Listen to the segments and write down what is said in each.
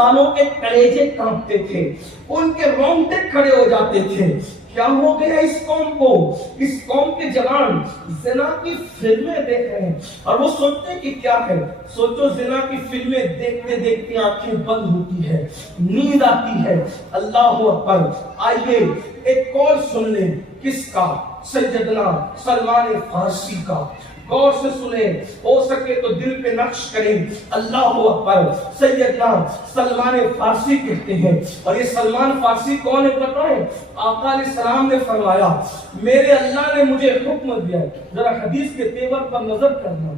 والوں کے کلیجے کانپتے تھے، ان کے رونگٹے کھڑے ہو جاتے تھے. کیا ہو گیا اس قوم کو؟ اس قوم کے جوان زنا کی فلمیں دیکھ رہے ہیں اور وہ سوچتے ہیں کہ کیا ہے. سوچو زنا کی فلمیں دیکھتے دیکھتے آنکھیں بند ہوتی ہے، نیند آتی ہے. اللہ اکبر. آئیے ایک کال سن لیں. کس کا؟ سیدنا سلمان فارسی کا. غور سے سنیں، ہو سکے تو دل پہ نقش کریں. اللہ اکبر. سیدنا سلمان فارسی کہتے ہیں. اور یہ سلمان فارسی کون ہے پتہ ہے؟ آقا علیہ السلام نے فرمایا میرے اللہ نے مجھے حکم دیا. ذرا حدیث کے تیور پر نظر کرنا.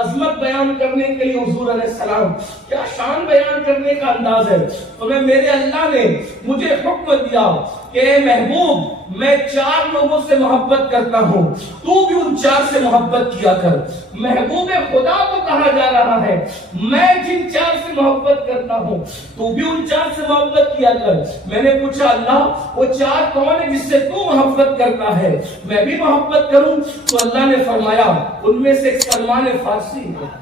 عظمت بیان کرنے کے لیے حضور علیہ السلام کیا شان بیان کرنے کا انداز ہے. تو میرے اللہ نے مجھے حکم دیا کہ اے محبوب میں 4 لوگوں سے محبت کرتا ہوں، تو بھی ان 4 سے محبت کیا کر. محبوب خدا کو کہا جا رہا ہے میں جن 4 سے محبت کرتا ہوں تو بھی ان 4 سے محبت کیا کر. میں نے پوچھا اللہ وہ 4 کون ہے جس سے تو محبت کرتا ہے میں بھی محبت کروں؟ تو اللہ نے فرمایا ان میں سے ایک سلمان فارسی ہے.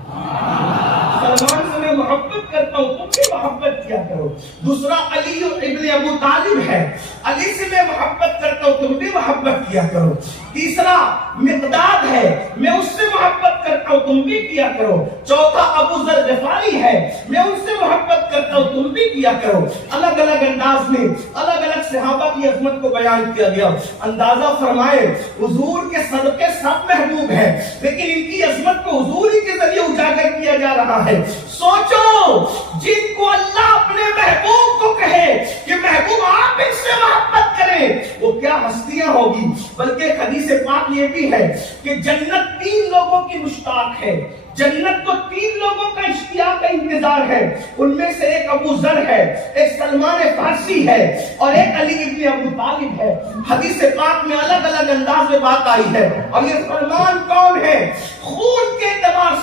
سلمان سے میں محبت کرتا ہوں تم بھی محبت کیا کرو. دوسرا علی ابن ابو طالب ہے، علی سے میں محبت کرتا ہوں تم بھی محبت کیا کرو. تیسرا مقداد ہے، میں اس سے محبت کرتا ہوں تم بھی کیا کرو. چوتھا ابو ذر غفاری ہے، میں ان سے محبت کرتا ہوں تم بھی کیا کرو. الگ الگ انداز میں الگ الگ صحابہ کی عظمت کو بیان کیا گیا. اندازہ فرمائے حضور کے صدقے سب محبوب ہیں لیکن ان کی عظمت کو حضور ہی کے ذریعے اجاگر کیا جا رہا ہے. سوچو جن کو اللہ اپنے محبوب کو کہے کہ محبوب آپ ان سے محبت کریں وہ کیا ہستیاں ہوگی. بلکہ حدیث پاک یہ بھی ہے کہ جنت 3 لوگوں کی مشتاق ہے. جنت کو 3 لوگوں کا اشتیاق کا انتظار ہے. ان میں سے ایک ابو ذر ہے، ایک سلمان فارسی ہے اور ایک علی ابن ابو طالب ہے. حدیث پاک میں الگ الگ انداز میں بات آئی ہے. اور یہ سلمان کون ہے؟ خون کے اعتبار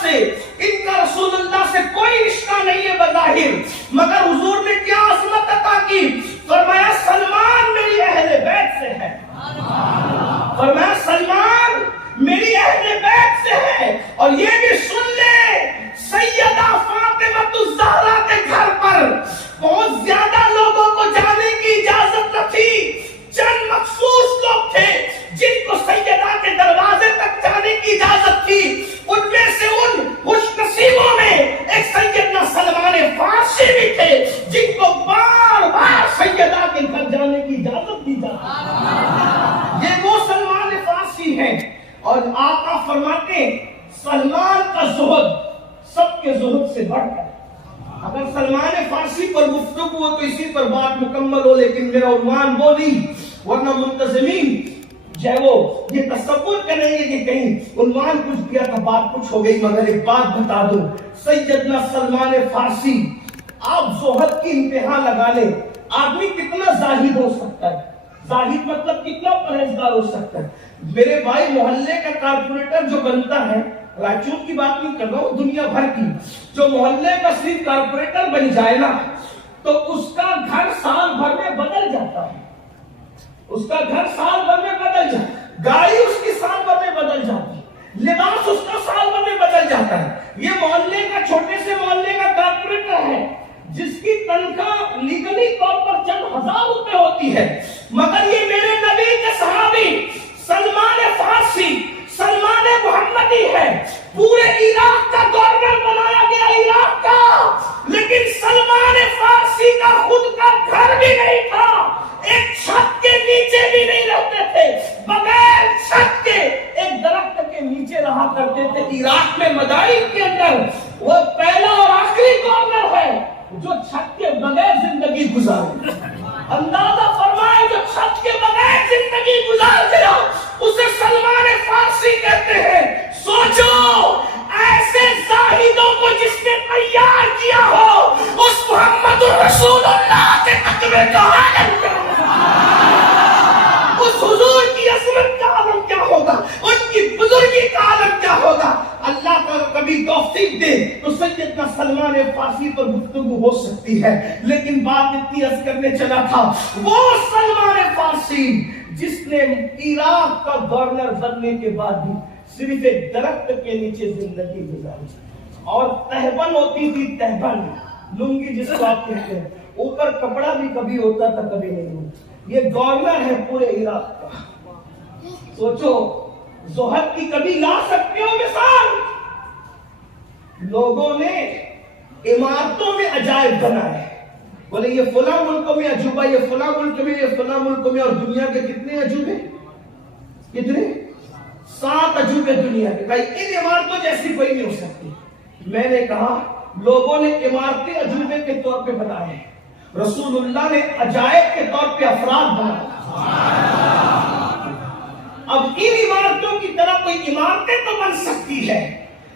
سے ان کا رسول اللہ سے کوئی رشتہ نہیں ہے بظاہر، مگر حضور نے کیا عظمت عطا کی. فرمایا سلمان میری اہل بیت سے ہے. فرمایا سلمان میری اہل بیت سے ہے. اور یہ بھی سن لے سیدہ فاطمہ الزہرا کے گھر پر بہت زیادہ لوگوں کو جانے کی اجازت نہ تھی. چند مخصوص لوگ تھے جن کو سیدہ کے دروازے تک جانے کی اجازت تھی. ان میں سے ان خوش نصیبوں میں ایک سیدنا سلمان فارسی بھی تھے جن کو بار بار سیدہ کے گھر جانے کی اجازت دی جاتی. یہ وہ سلمان فارسی ہیں. اور آقا فرماتے ہیں سلمان کا زہد سب کے زہد سے بڑھ کر. اگر سلمان فارسی پر گفتگو ہو تو اسی پر بات مکمل ہو، لیکن میرا عنوان وہ نہیں، ورنہ منتظمین جو وہ یہ تصور کریں گے کہ کہیں عنوان کچھ دیا تھا بات کچھ ہو گئی. مگر ایک بات بتا دوں، سیدنا سلمان فارسی آپ زہد کی انتہا لگا لیں. آدمی کتنا زاہد ہو سکتا ہے؟ زاہد مطلب کتنا پرہیزگار ہو سکتا ہے؟ میرے بھائی محلے کا کارپوریٹر جو بنتا ہے، رائچور کی بات نہیں کر رہا ہوں، دنیا بھر کی، جو محلے کا صرف کارپوریٹر بن جائے نا تو اس کا گھر سال بھر میں بدل جاتا ہے. اس کا گھر سال بھر میں بدل جاتا ہے، گاڑی اس کی سال بھر میں بدل جاتی ہے، لباس اس کا سال بھر میں بدل جاتا ہے. یہ محلے کا چھوٹے سے محلے کا کارپوریٹر ہے جس کی تنخواہ لیگلی طور پر چند ہزار روپے ہوتی ہے، مگر یہ میرے نبی کے صحابی سلمان فارسی سلمان محمدی ہے. پورے عراق کا گورنر بنایا گیا عراق کا، لیکن سلمان فارسی کا خود کا گھر بھی نہیں تھا. ایک چھت کے نیچے بھی نہیں رہتے تھے، بغیر چھت کے ایک درخت کے نیچے رہا کرتے تھے. عراق میں مدائن کے اندر وہ پہلا اور آخری گورنر ہے جو چھت کے بغیر زندگی گزارے. اندازہ فرمائے جو چھت کے بغیر زندگی گزار گیا اسے سلمان فارسی کہتے ہیں. سوچو ایسے زاہدوں کو جس نے تیار کیا ہو اس محمد الرسول اللہ کے تقوی کا عالم کیا ہوگا، اس حضور کی عظمت کا عالم کیا ہوگا، ان کی بزرگی کا عالم کیا ہوگا. اللہ تعالیٰ کبھی توفیق دے تو سیدنا سلمان فارسی پر گفتگو ہو سکتی ہے. لیکن بات اتنی عرض کرنے چلا تھا وہ سلمان فارسی جس نے عراق کا گورنر بننے کے بعد بھی صرف ایک درخت کے نیچے زندگی گزاری اور تہبند ہوتی تھی، تہبند لنگی جس کو آپ کہتے ہیں، اوپر کپڑا بھی کبھی ہوتا تھا کبھی نہیں ہوتا۔ یہ گورنر ہے پورے عراق کا۔ سوچو زہد کی کبھی لا سکتے ہو مثال؟ لوگوں نے عمارتوں میں عجائب بنائے، بولے یہ فلاں ملکوں میں عجوبہ، یہ فلاں ملک میں، یہ فلاں ملک میں، اور دنیا کے کتنے عجوبے؟ کتنے؟ 7 عجوبے دنیا کے۔ بھائی ان عمارتوں جیسی کوئی نہیں ہو سکتی۔ میں نے کہا لوگوں نے عمارتیں عجوبے کے طور پہ بنائے، رسول اللہ نے عجائب کے طور پہ افراد بنائے۔ اب ان عمارتوں کی طرح کوئی عمارتیں تو بن سکتی ہے،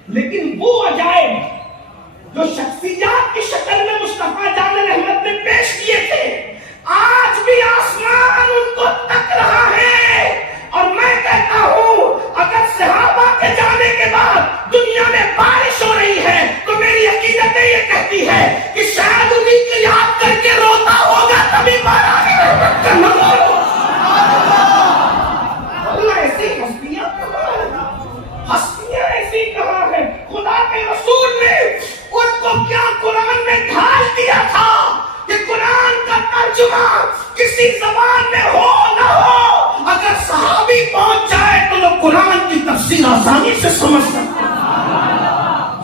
لیکن وہ عجائب جو شخصیات کی شکل میں مصطفیٰ جان رحمت نے پیش کیے تھے، آج بھی آسمان ان کو تک رہا ہے۔ اور میں کہتا ہوں اگر صحابہ کے جانے کے بعد دنیا میں بارش ہو رہی ہے تو میری عقیدت یہ کہتی ہے کہ شاید انہیں کو یاد کر کے روتا ہوگا تبھی بارش رحمت کا نظر ہو۔ اللہ ایسی ہستیاں کہاں ہیں؟ ہستیاں ایسی کہاں ہیں؟ خدا کے رسول نے ان کو کیا قرآن میں ڈھال دیا تھا کہ قرآن کا ترجمہ کسی زبان میں ہو نہ ہو، اگر صحابی پہنچ جائے تو وہ قرآن کی تفسیر آسانی سے سمجھ سکتے ہیں۔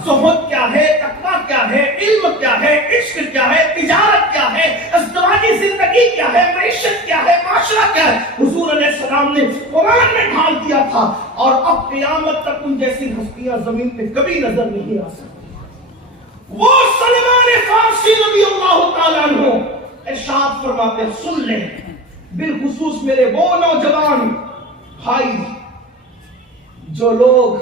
زہد کیا ہے، تقویٰ کیا ہے، علم کیا ہے، عشق کیا ہے، تجارت کیا ہے، ازدواجی زندگی کیا ہے، معیشت کیا ہے، معاشرہ کیا ہے، حضور علیہ السلام نے قرآن میں ڈھال دیا تھا۔ اور اب قیامت تک ان جیسی ہستیاں زمین پہ کبھی نظر نہیں آ سکتی۔ وہ سلمان فارسی رضی اللہ تعالیٰ عنہ ارشاد فرماتے ہیں، سن لیں بالخصوص میرے وہ نوجوان بھائی جو لوگ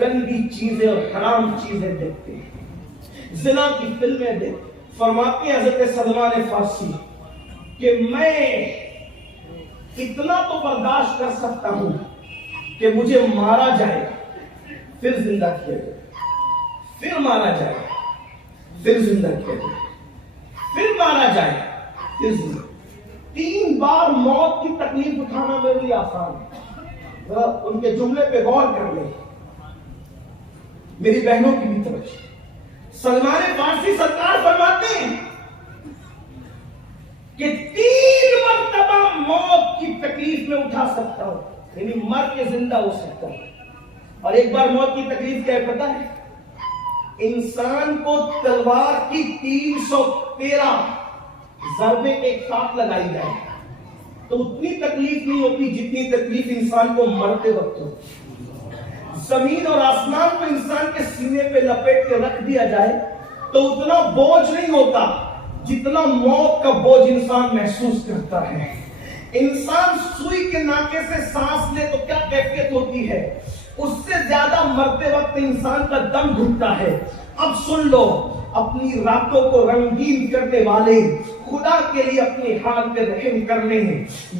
گندی چیزیں اور حرام چیزیں دیکھتے ہیں، زنا کی فلمیں دیکھتے، فرماتے ہیں حضرت سلمان فارسی کہ میں اتنا تو برداشت کر سکتا ہوں کہ مجھے مارا جائے پھر زندہ کیا جائے، پھر مارا جائے پھر زندہ کیا جائے، پھر مارا جائے پھر زندہ۔ 3 بار موت کی تکلیف اٹھانا میرے لیے آسان ہے۔ ذرا ان کے جملے پہ غور کر لیں، میری بہنوں کی بھی توجہ۔ سلمان فارسی سرکار فرماتے ہیں کہ 3 مرتبہ موت کی تکلیف میں اٹھا سکتا ہوں، یعنی مر کے زندہ ہو سکتا ہوں۔ اور ایک بار موت کی تکلیف کیا ہے پتا ہے؟ انسان کو تلوار کی 313 ضربے ایک ساتھ لگائی جائے تو اتنی تکلیف نہیں ہوتی جتنی تکلیف انسان کو مرتے وقت ہوتی۔ زمین اور آسمان کو انسان کے سینے پہ لپیٹ کے رکھ دیا جائے تو اتنا بوجھ نہیں ہوتا جتنا موت کا بوجھ انسان محسوس کرتا ہے۔ انسان سوئی کے ناکے سے سانس لے تو کیا کیفیت ہوتی ہے، اس سے زیادہ مرتے وقت انسان کا دم گھٹتا ہے۔ اب سن لو، اپنی راتوں کو رنگین کرنے والے، خدا کے لیے اپنے حال پہ رحم کرنے،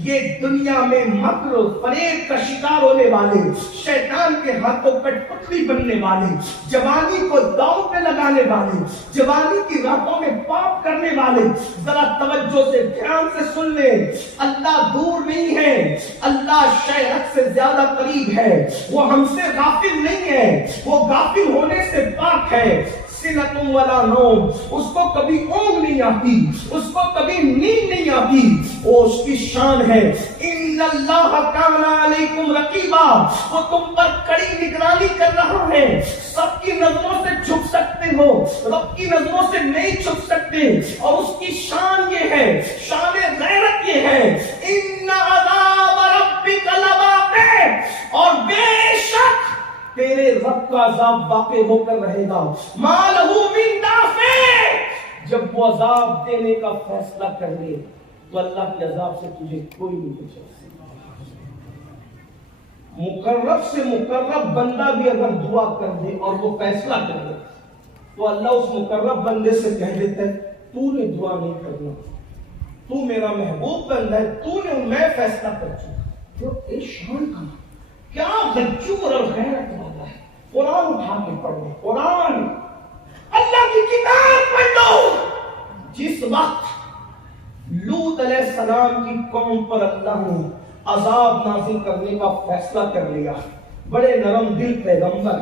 یہ دنیا میں مکر و فریب کا شکار ہونے والے، شیطان کے ہاتھوں کٹ پتلی بننے والے، جوانی کو داؤ پہ لگانے والے، جوانی کی راتوں میں پاپ کرنے والے، ذرا توجہ سے دھیان سے سن لیں، اللہ دور نہیں ہے، اللہ شیخ سے زیادہ قریب ہے، وہ ہم سے غافل نہیں ہے، وہ غافل ہونے سے پاک ہے۔ سنتم ولا نوم، اس کو کبھی اونگ نہیں آتی، اس کو کبھی نیند نہیں آتی، وہ اس کی شان ہے۔ ان اللہ کان علیکم رقیبا، وہ تم پر کڑی نگرانی کر رہا ہے۔ سب کی نظروں سے چھپ سکتے ہو، رب کی نظروں سے نہیں چھپ سکتے، اور اس کی شان یہ ہے، شان غیرت یہ ہے، ان عذاب ربک لواقع، اور بے شک تیرے رب کا عذاب واقع ہو کر رہے گا۔ ما لہو من دافع، جب وہ عذاب دینے کا فیصلہ کر لے تو اللہ کے عذاب سے تجھے کوئی نہیں بچا سکتا۔ مقرب سے مقرب بندہ بھی اگر دعا کر دے اور وہ فیصلہ کر دے تو اللہ اس مقرب بندے سے کہہ دیتا ہے تو نے دعا نہیں کرنا، تو میرا محبوب بندہ ہے، تو نے میں فیصلہ کر چکا۔ تو ایک شان کا کیا غجور اور غیرت والا ہے۔ قرآن اٹھا کے پڑھو، قرآن اللہ کی کتاب پڑھ لو۔ جس وقت لوط علیہ السلام کی قوم پر اللہ نے عذاب نازل کرنے کا فیصلہ کر لیا، بڑے نرم دل پیغمبر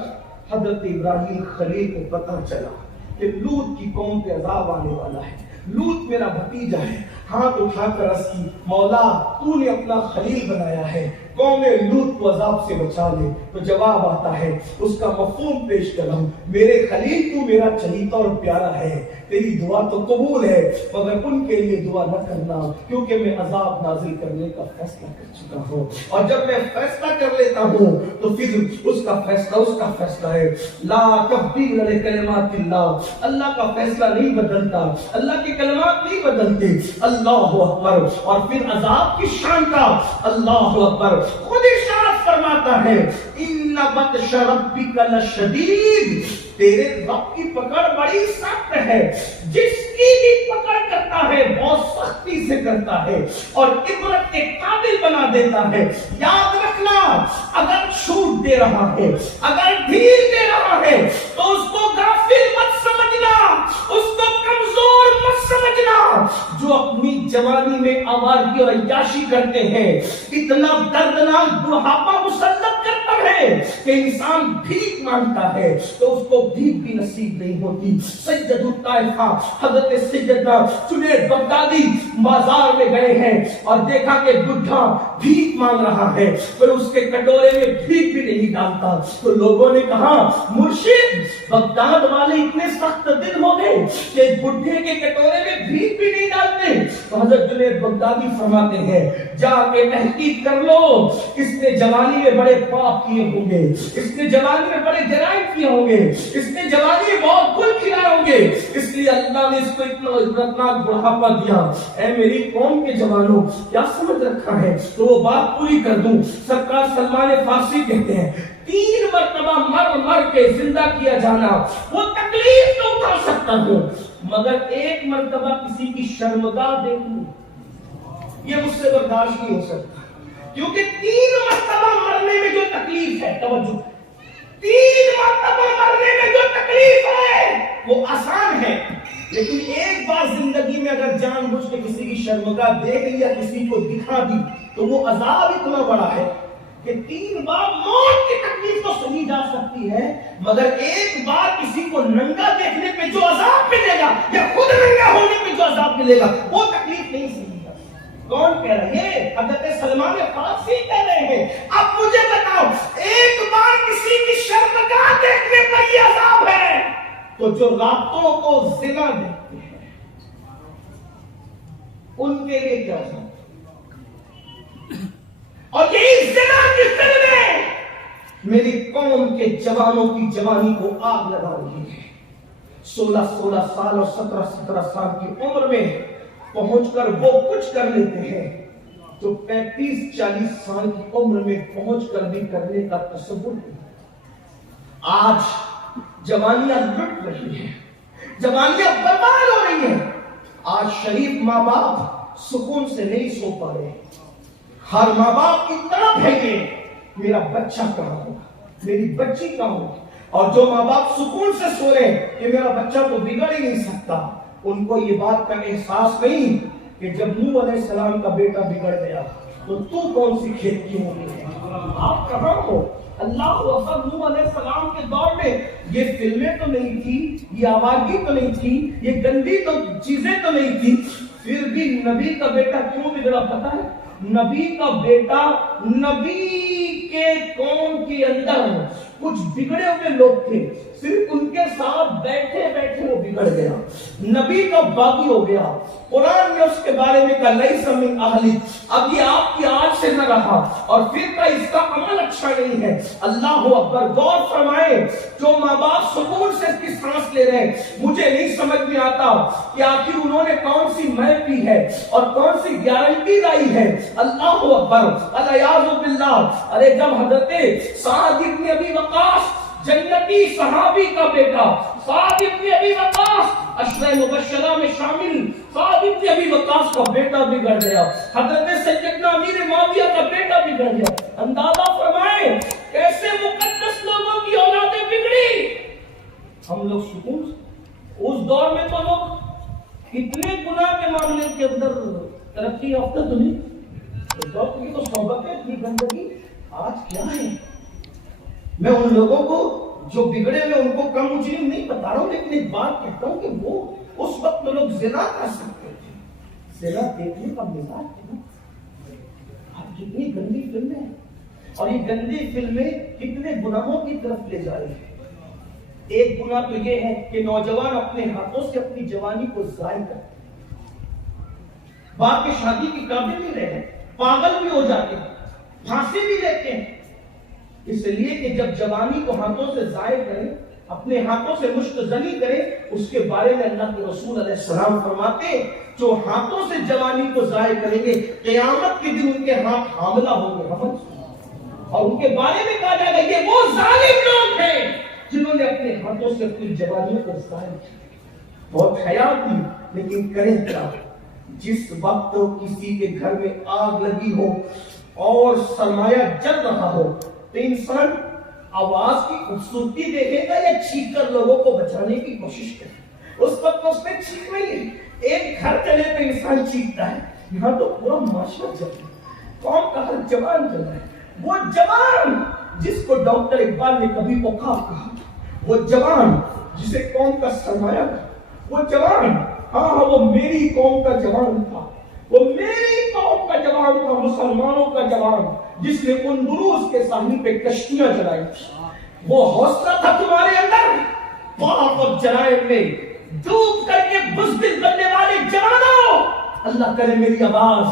حضرت ابراہیم خلیل کو پتہ چلا کہ لوط کی قوم پہ عذاب آنے والا ہے، لوط میرا بھتیجا ہے، ہاتھ اٹھا کر عرض کی مولا تو نے اپنا خلیل بنایا ہے، قوم لوط کو عذاب سے بچا لے۔ تو جواب آتا ہے، اس کا مفہوم پیش کر رہا ہوں، میرے خلیل تو میرا چہیتا اور پیارا ہے، تیری دعا تو قبول ہے، مگر ان کے لیے دعا نہ کرنا کیونکہ میں عذاب نازل کرنے کا فیصلہ کر چکا ہوں، اور جب میں فیصلہ کر لیتا ہوں تو پھر اس کا فیصلہ ہے۔ لا تبدیل لکلمات اللہ، اللہ کا فیصلہ نہیں بدلتا، اللہ کے کلمات نہیں بدلتے۔ اللہ اکبر۔ اور پھر عذاب کی شان کا اللہ اکبر، خود ارشاد فرماتا ہے ان بطش ربک لشدید، تیرے رب کی پکڑ بڑی سخت ہے، جس کی بھی پکڑ کرتا ہے بہت سختی سے کرتا ہے اور عبرت کے قابل بنا دیتا ہے۔ یاد رکھنا، اگر چھوٹ دے رہا ہے، اگر ڈھیل دے رہا ہے تو اس کو غافل مت سمجھنا، اس کو کمزور مت سمجھنا۔ جو اپنی جوانی میں آوارگی اور عیاشی کرتے ہیں، اتنا دردناک بڑھاپا مسلط کرتا ہے کہ انسان بھیک مانگتا ہے تو اس کو بھیک بھی نصیب نہیں ہوتی۔ سید الطائفہ حضرت سیدنا جنید بغدادی بازار میں گئے ہیں اور دیکھا کہ بڈھا بھیک مانگ رہا ہے، پر اس کے کٹورے میں بھیک بھی نہیں ڈالتا، تو لوگوں نے کہا مرشد بغداد والے اتنے سخت دل ہو گئے کہ بڈھے کے کٹورے میں بھیک بھی نہیں ڈالتے۔ تو حضرت جنید بغدادی فرماتے ہیں جا کے تحقیق کر لو، اس نے جوانی میں بڑے پاپ کیے ہوں گے، اس نے جوانی میں بڑے جرائم کیے ہوں گے، اس نے جوانی میں بہت گل کھلائے ہوں گے، اس لیے اللہ نے اس کو اتنا عبرتناک بڑھاپا دیا۔ اے میری قوم کے جوانوں، کیا سمجھ رکھا ہے؟ تو وہ بات پوری کر دوں۔ سرکار سلمان فارسی کہتے ہیں 3 مرتبہ مر کے زندہ کیا جانا، وہ تکلیف تو اٹھا سکتا ہوں، مگر 1 مرتبہ کسی کی شرمگاہ دیکھوں یہ مجھ سے برداشت نہیں ہو سکتا، کیونکہ 3 مرتبہ مرنے میں جو تکلیف ہے، توجہ، 3 مرتبہ مرنے میں جو تکلیف ہے وہ آسان ہے، لیکن ایک بار زندگی میں اگر جان بوجھ کے کسی کی شرمگاہ دیکھ لیا، کسی کو دکھا دی، تو وہ عذاب اتنا بڑا ہے کہ 3 بار موت کی تکلیف تو سنی جا سکتی ہے، مگر ایک بار کسی کو ننگا دیکھنے پہ جو عذاب ملے گا یا خود ننگا ہونے پہ جو عذاب ملے گا وہ تکلیف نہیں سنی جا سکتی۔ کون کہہ رہا ہے؟ یہ حضرت سلمان فارسی کہہ رہے ہیں۔ اب مجھے بتاؤ، ایک بار کسی کی شرمگاہ دیکھنے پر یہ عذاب ہے، تو جو راتوں کو زنا دیکھتے ہیں ان کے لیے کیا عذاب؟ اور یہی زنا کی فلمیں میری قوم کے جوانوں کی جوانی کو آگ لگا رہی ہے۔ 16 سال اور 17 سال کی عمر میں پہنچ کر وہ کچھ کر لیتے ہیں جو 35-40 سال کی عمر میں پہنچ کر بھی کرنے کا تصور نہیں۔ آج جوانیاں لٹ رہی ہیں، جوانیاں برباد ہو رہی ہیں۔ آج شریف ماں باپ سکون سے نہیں سو پا رہے، ہر ماں باپ کی طرف ہے کہ میرا بچہ کہاں ہوگا، میری بچی کہاں ہوگی، اور جو ماں باپ سکون سے سو رہے کہ میرا بچہ تو بگڑ ہی نہیں سکتا، ان کو یہ بات کا احساس نہیں کہ جب نوح علیہ السلام کا بیٹا بگڑ گیا تو کون سی کھیت کی ہوگی، آپ کہاں ہو؟ اللہ اکبر۔ نوح علیہ السلام کے دور میں یہ فلمیں تو نہیں تھی، یہ آوازی تو نہیں تھی، یہ گندی تو چیزیں تو نہیں تھی، پھر بھی نبی کا بیٹا کیوں بگڑا پتا ہے؟ نبی کا بیٹا، نبی کے قوم کے اندر کچھ بگڑے ہوئے لوگ تھے، صرف ان کے ساتھ بیٹھے بیٹھے وہ بگڑ گیا، نبی کا باغی ہو گیا۔ قرآن نے اس کے بارے میں کہا لیس من اہلی، اب یہ آپ کی آج سے نہ رہا، اور پھر کا اس کا عمل اچھا نہیں ہے۔ اللہ اکبر۔ غور فرمائے، جو ماں باپ سکون سے اس کی سانس لے رہے ہیں، مجھے نہیں سمجھ میں آتا کہ آخر انہوں نے کون سی مے پی ہے اور کون سی گارنٹی لائی ہے۔ اللہ اکبر۔ الیاذ باللہ۔ ارے جب حضرت سعد ابن ابی وقاص جنتی صحابی کا بیٹا، سعد ابن ابی وقاص عشرہ مبشرہ میں شامل سعد ابن ابی وقاص کا بیٹا بگڑ گیا، حضرت سیدنا امیر معاویہ کا بیٹا بگڑ گیا، اندازہ فرمائیں کیسے مقدس لوگوں کی اولادیں بگڑی۔ ہم لوگ سکون اس دور میں تو لوگ کتنے گناہ کے معاملے کے اندر ترقی یافتہ تو نہیں، اس دور کی تو صحبتیں اتنی گندگی، آج کیا ہے؟ میں ان لوگوں کو جو بگڑے ہوئے ان کو کم مجرم نہیں بتا رہا ہوں، لیکن ایک بات کہتا ہوں کہ وہ اس وقت میں لوگ زنا کر سکتے تھے. زنا دیکھنے کا مزاج تھا. اب کتنی گندی فلمیں ہیں، اور یہ گندی فلمیں کتنے گناہوں کی طرف لے جا رہی ہیں. ایک گناہ تو یہ ہے کہ نوجوان اپنے ہاتھوں سے اپنی جوانی کو ضائع کرتے ہیں. باپ کے شادی کے قابل نہیں رہے، پاگل بھی ہو جاتے ہیں، پھانسی بھی لیتے ہیں. اس لیے کہ جب جوانی کو ہاتھوں سے ضائع کریں، اپنے ہاتھوں سے مشتزنی کریں، اس کے بارے میں اللہ کے رسول علیہ السلام فرماتے ہیں جو ہاتھوں سے جوانی کو ضائع کریں گے قیامت کے دن ان کے ہاتھ حاملہ ہوں گے. اور ان کے بارے میں کہا جائے گا یہ وہ ظالم لوگ ہیں جنہوں نے اپنے ہاتھوں سے اپنی جوانی کو ضائع کیا. بہت خیال کی، لیکن کریں کیا؟ جس وقت کسی کے گھر میں آگ لگی ہو اور سرمایہ جل رہا ہو تو انسان آواز کی خوبصورتی دیکھے گا یا چیخ کر لوگوں کو بچانے کی کوشش کرے؟ اس وقت اس میں چیخ نہیں ہے. ایک گھر چلے تو انسان چیختا ہے. یہاں تو پورا معاشرہ چل رہا ہے، قوم کا ہر جوان چل رہا ہے. وہ جوان جس کو ڈاکٹر اقبال نے کبھی اوقاف کہا، وہ جوان جسے قوم کا سرمایہ تھا، وہ جوان ہاں وہ میری قوم کا جوان تھا، وہ میری قوم کا جوان تھا، مسلمانوں کا جوان جس نے اندلس کے ساحل پہ کشتیاں چلائی تھی. وہ حوصلہ تھا تمہارے اندر. پاپ اور جرائم میں ڈوب کر کے بزدل بننے والے جوانوں، اللہ کرے میری آواز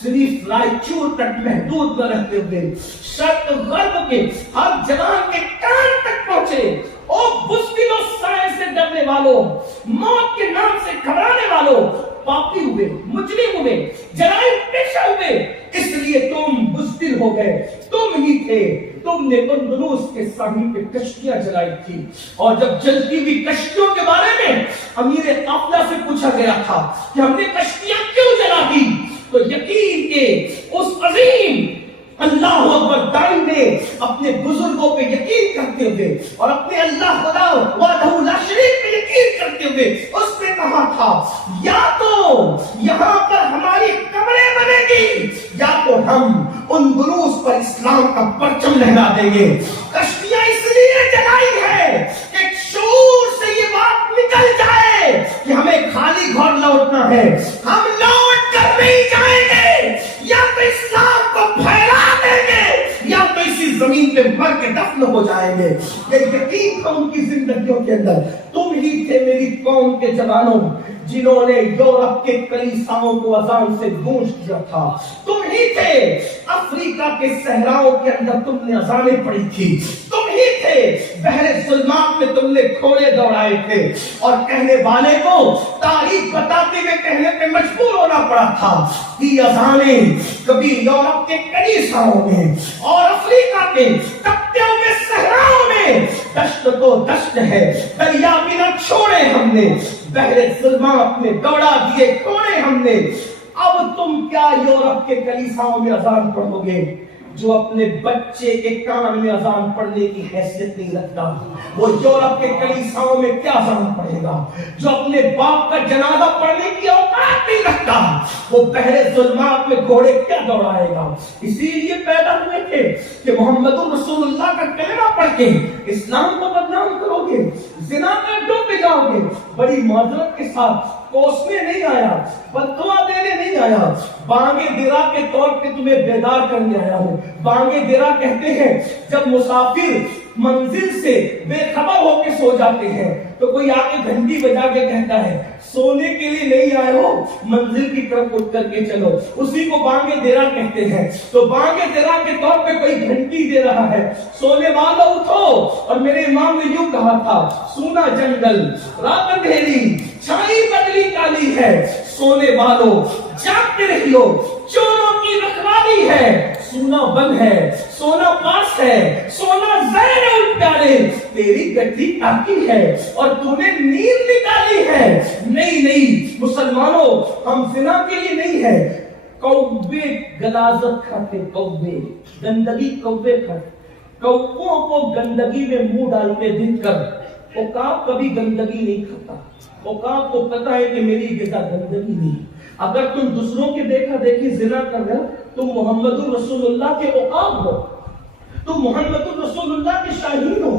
صرف رائچور تک محدود نہ رہتے ہوئے شرق غرب کے ہر جوان کے کان تک پہنچے. او بزدلوں، سائے سے ڈرنے والوں، موت کے نام سے گھبرانے والوں، پاپی ہوئے، مجرم ہوئے، جرائم پیشہ ہوئے، اس لیے تم بزدل ہو گئے. تم ہی تھے، تم نے اندلس کے ساحل پہ کشتیاں جلائی تھی. اور جب جلتی ہوئی کشتیوں کے بارے میں امیر قافلہ سے پوچھا گیا تھا کہ ہم نے کشتیاں کیوں جلا دی، تو یقین کے اس عظیم اللہ اکبر دائی نے اپنے بزرگوں پہ یقین کرتے ہوئے اور اپنے اللہ خدا وحدہ لا شریک پہ یقین کرتے ہوئے اس نے کہا تھا یا تو یہاں پر ہماری قبریں بنے گی یا تو ہم اندلس پر اسلام کا پرچم لہرا دیں گے. کشتیاں اس لیے جلائی ہے کہ ایک شعور سے یہ بات نکل جائے کہ ہمیں خالی گھر لوٹنا ہے. ہم لوٹ کر نہیں جائیں گے، یا تو اسلام کو پھیلا دیں گے یا تو اسی زمین پہ مر کے دفن ہو جائیں گے. یہ یقین تھا ان کی زندگیوں کے اندر. تم ہی تھے میری قوم کے جوانوں جنہوں نے یورپ کے کلیساؤں کو اذان سے گونج کیا تھا. تم ہی تھے افریقہ کے صحراؤں کے اندر تم نے اذانیں پڑھی تھی. تم ہی تھے بحر ظلمات میں تم نے گھوڑے دوڑائے تھے اور کہنے والے کو تاریخ بتاتے ہوئے کہنے پہ مجبور ہونا پڑا تھا کہ اذانیں کبھی یورپ کے کلیساؤں میں اور افریقہ کے تپتے ہوئے صحراؤں میں دشت تو دشت ہے، دریا بھی نہ چھوڑے ہم نے، بحر ظلمات میں دوڑا دیے کوڑے ہم نے. اب تم کیا یورپ کے کلیساؤں میں اذان پڑھو گے؟ جو اپنے بچے کے کان میں اذان پڑھنے کی حیثیت نہیں رکھتا وہ یورپ کے کلیساؤں میں کیا اذان پڑھے گا؟ جو اپنے باپ کا جنازہ پڑھنے کی اوقات نہیں رکھتا وہ بحر ظلمات میں گھوڑے کیا دوڑائے گا؟ اسی لیے پیدا ہوئے تھے کہ محمد رسول اللہ کا کلمہ پڑھ کے اسلام کو بدنام کرو گے، زنا میں ڈوب جاؤ گے. بڑی معذرت کے ساتھ کوسنے نہیں آیا، بددعا دینے نہیں آیا، بانگے درا کے طور پہ تمہیں بیدار کرنے آیا ہوں. بانگے درا کہتے ہیں جب مسافر منزل سے بے خبر ہو کے سو جاتے ہیں تو کوئی آ کے گھنٹی بجا کے کہتا ہے سونے کے لیے نہیں آئے ہو، منزل کی طرف اٹھ کر کے چلو. اسی کو بانگے دیرا کہتے ہیں. تو بانگے دیرا کے طور پہ کوئی گھنٹی دے رہا ہے، سونے والوں اٹھو. اور میرے امام نے یوں کہا تھا سونا جنگل رات اندھیری چھائی بدلی کالی ہے، سونے والوں جاگتے رہیو، چوروں کی رکھوالی ہے. سونا بند ہے، سونا پاس ہے، سونا زین ال پیارے تیری گٹی آتی ہے اور تو نے نیند نکالی ہے. نہیں مسلمانوں، ہم زنا کے لیے نہیں ہے. کوے غلاظت کھاتے، کوے گندگی کوے کھاتے، کووں کو گندگی میں منہ ڈالتے دیکھ کر عقاب کبھی گندگی نہیں کھاتا. عقاب کو پتا ہے کہ میری غذا گندگی نہیں. اگر تم دوسروں کے دیکھا دیکھی زنا کر رہے ہو تم محمد رسول اللہ کے عقاب ہو، تم محمد رسول اللہ کے شاہین ہو.